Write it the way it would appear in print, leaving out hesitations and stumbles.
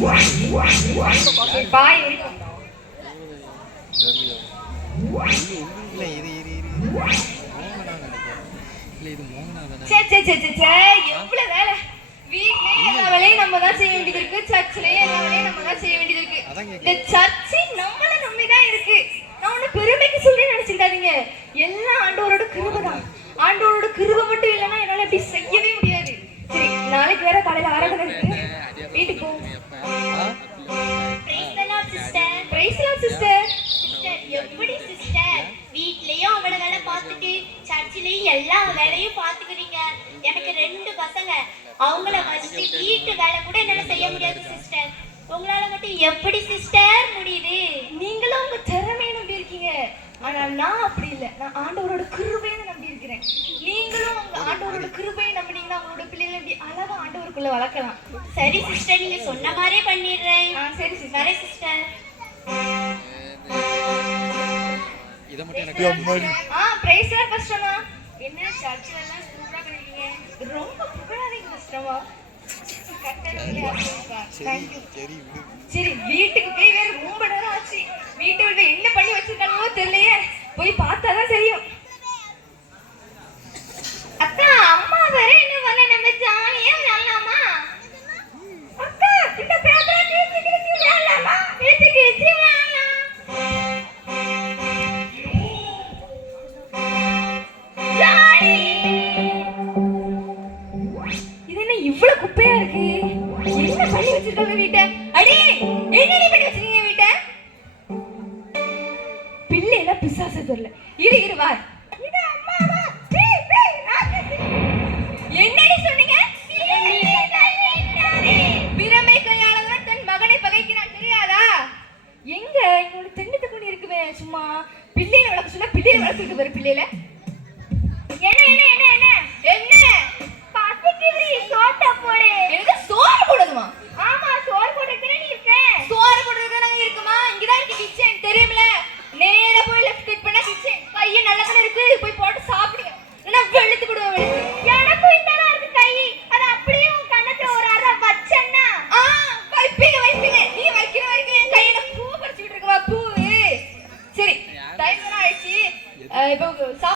பாய் எவ்வளவு வேலை வீட்லயே எல்லா வேலையும் நம்ம தான் செய்ய வேண்டியது இருக்கு, சர்ச்சிலேயே எல்லா வேலையும் நம்ம தான் செய்ய வேண்டியது இருக்கு. இந்த சர்ச்சு நம்மள நம்பிதான் இருக்கு. நான் ஒண்ணு பெருமைக்கு சொல்லி நினைச்சுக்காதீங்க, எல்லாம் ஆண்டவரோட கிருபை தான். ஆண்டவரோட கிருபை மட்டும் இல்லைன்னா என்னால எப்படி செய்யவே முடியாது. சரி, நாளைக்கு வேற காலையில ஆராதனை இருக்கு, வீட்டுக்கு போ. எப்படி சிஸ்டர் வீட்லயும் அவ்வளவு வேலை பார்த்துட்டு சர்ச்சிலையும் எல்லா வேலையும் பார்த்துக்கிறீங்க? எனக்கு 2 பசங்க, அவங்கள வச்சுட்டு வீட்டு வேலை கூட என்னால செய்ய முடியாது சிஸ்டர். உங்களால மட்டும் எப்படி சிஸ்டர் முடியுது? நீங்களும் உங்க திறமையை நம்பி இருக்கீங்க, ஆனா நான் அப்படி இல்லை. நான் ஆண்டவரோட கிருபையை நம்பி இருக்கிறேன். நீங்களும் உங்க ஆண்டவரோட கிருபையை நம்பினீங்கன்னா உங்களோட பிள்ளைகளை எப்படி அழகா ஆண்டவருக்குள்ள வளர்க்கலாம். சரி சிஸ்டர், நீங்க சொன்ன மாதிரியே பண்ணிடுறேன். சரி சிஸ்டர். சிஸ்டர் இத மட்டும் எனக்கு பிரைஸ் லார்ட் பஸ்டமா. என்ன சர்ச்சில எல்லாம் சூப்பரா பண்ணிருக்கீங்க, ரொம்ப புகழாதீங்க பஸ்டமா. சரி, வீட்டுக்கு போய் வேற ரொம்ப நேரம் ஆச்சு. வீட்டை விட்டு என்ன பண்ணி வச்சிருக்காங்களோ தெரியலையே, போய் பார்த்தாதான் தெரியும். அக்கா, அம்மா வேற என்ன பண்ண, நம்ம ஜாலியா விளையாடலாமா? அக்கா, இந்த பேப்பரை கிழிச்சு விளையாடலாமா? கிழிச்சு விளையாடலாம். இது என்ன இவ்வளவு குப்பையா இருக்கு? என்ன பண்ணி வச்சிருக்காங்க வீட்டை? அடி, என்ன பண்ணி வச்சிருக்கீங்க வீட்டை? பிள்ளைல பிசாசு தெரியல. இரு வா. இது அம்மாவா? என்னடி சொன்னீங்க? பிரமை கையாளவன் தன் மகனை பகைக்கிறான், தெரியாதா? எங்க எங்களோட தென்னத்து கொண்டு இருக்குவே. சும்மா பிள்ளைகளை வளர்க்க சொன்னா பிள்ளைகளை வளர்த்துட்டு வர பிள்ளைல